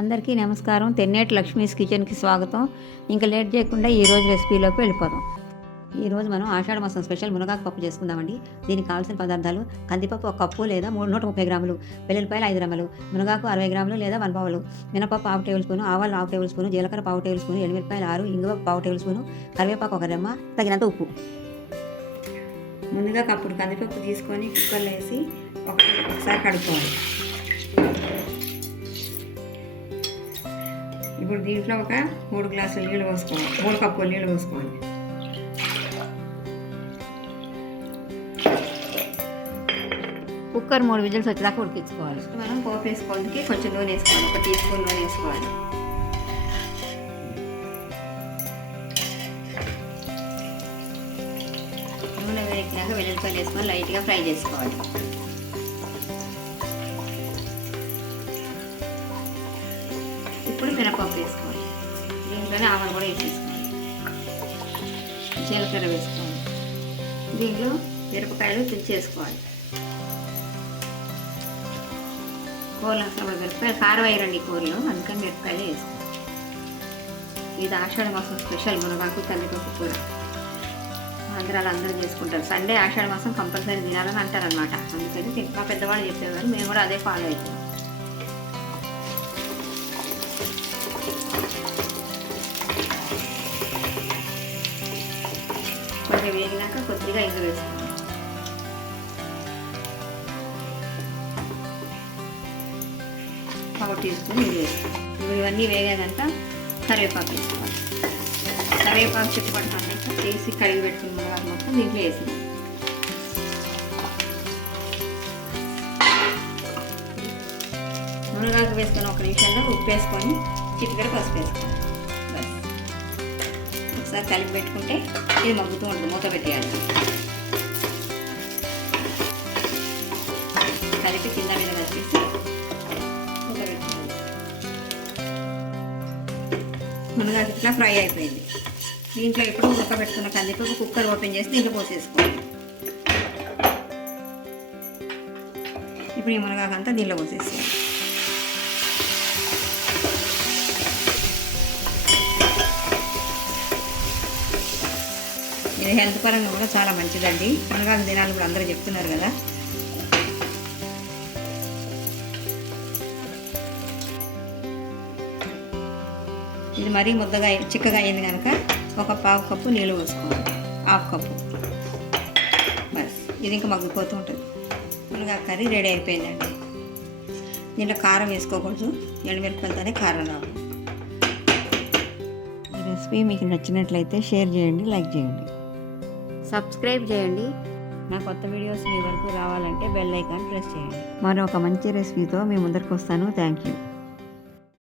అందరికీ నమస్కారం. తెన్నేటి లక్ష్మీస్ కిచెన్కి స్వాగతం. ఇంకా లేట్ చేయకుండా ఈరోజు రెసిపీలోకి వెళ్ళిపోదాం. ఈరోజు మనం ఆషాఢ మాసం స్పెషల్ మునగాకు పప్పు చేసుకుందామండి. దీనికి కావాల్సిన పదార్థాలు: కందిపప్పు 1 కప్పు లేదా 130 గ్రాములు, వెల్లుల్లిపాయలు 5 రెమ్మలు, మునగాకు 60 గ్రాములు లేదా 1 పావు, మినపప్పు 1/2 టేబుల్ స్పూన్, ఆవాలు 1/2 టేబుల్ స్పూన్, జీలకర్ర 1/2 టేబుల్ స్పూన్, ఎండుమిరపకాయలు 6, ఇంగువ 1/2 టేబుల్ స్పూన్, కరివేపాకు 1 రెమ్మ, తగినంత ఉప్పు. ముందుగా కప్పుడు కందిపప్పు తీసుకొని కుక్కర్లో వేసి ఒకసారి కడుక్కోవాలి. ఇప్పుడు దీంట్లో ఒక 3 గ్లాసులు నీళ్ళు పోసుకోవాలి. 3 కప్పులు నీళ్ళు పోసుకోవాలి. కుక్కర్ 3 విజిల్స్ వచ్చేదాకా ఉడికించుకోవాలి. మనం పోపు వేసుకోవడానికి కొంచెం నూనె వేసుకోవాలి. 1 టీ స్పూన్ నూనె వేసుకోవాలి. నూనె వేడికినాక వెల్లుల్లిపాయలు వేసుకొని లైట్గా ఫ్రై చేసుకోవాలి. ఇప్పుడు మినపప్పు వేసుకోవాలి. దీంట్లోనే ఆవాలు కూడా వేసేసుకోవాలి. జీలకర్ర వేసుకోవాలి. దీంట్లో మిరపకాయలు తుంచేసుకోవాలి. కూరలు అసలు మిరపకాయలు కారం వేయరండి కూరలు, అందుకని మిరపకాయలు వేసుకోవాలి. ఇది ఆషాఢ మాసం స్పెషల్ మునగాకు కందిపప్పు కూర. అందరూ చేసుకుంటారు. సండే ఆషాఢ మాసం కంపల్సరీ తినాలని అంటారనమాట. అందుకని మా పెద్దవాళ్ళు చెప్పేవారు, మేము కూడా అదే ఫాలో అవుతాం. కొంచెం వేగినాక కొద్దిగా ఇంగు వేసుకోవాలి. పావు టీ స్పూన్ ఇంగు వేసుకోవాలి. ఇప్పుడు ఇవన్నీ వేగాక కరివేపాకు వేసుకోవాలి. కరివేపాకు చుట్టుపక్కల వేసి కడిగి పెట్టుకున్న మునగాకు మొత్తం దీంట్లో వేసి మునగాకు వేసుకొని 1 నిమిషంలో ఉప్పు వేసుకొని చిటికెడ పసుపు వేసుకోవాలి. బస్ ఒకసారి కలిపి పెట్టుకుంటే ఇది మగ్గుతూ ఉంటుంది. మూత పెట్టేయాలి. కలిపి కింద మీద కలిపేసి మూత పెట్టుకోవాలి. మునగాకు ఇట్లా ఫ్రై అయిపోయింది. దీంట్లో ఇప్పుడు ఉడకబెట్టుకున్న కందిపప్పు కుక్కర్ ఓపెన్ చేసి దీంట్లో పోసేసుకోవాలి. ఇప్పుడు ఈ మునగాకు అంతా దీంట్లో పోసేసేయాలి. ఇది హెల్త్ పరంగా కూడా చాలా మంచిదండి. మునగాకు తినాలి కూడా అందరూ చెప్తున్నారు కదా. ఇది మరీ ముద్దగా చిక్కగా అయింది కనుక 1 పావు కప్పు నీళ్ళు పోసుకోవాలి. 1/2 కప్పు. బస్ ఇది ఇంకా మగ్గిపోతూ ఉంటుంది. మునగాకు కర్రీ రెడీ అయిపోయిందండి. దీంట్లో కారం వేసుకోకూడదు, ఎండుమిరపకాయలతోనే కారం రావాలి. ఈ రెసిపీ మీకు నచ్చినట్లయితే షేర్ చేయండి, లైక్ చేయండి, సబ్స్క్రైబ్ చేయండి. నా కొత్త వీడియోస్ మీ వరకు రావాలంటే బెల్ ఐకాన్ ప్రెస్ చేయండి. మరొక మంచి రెసిపీతో మీ ముందరికి వస్తాను. Thank you.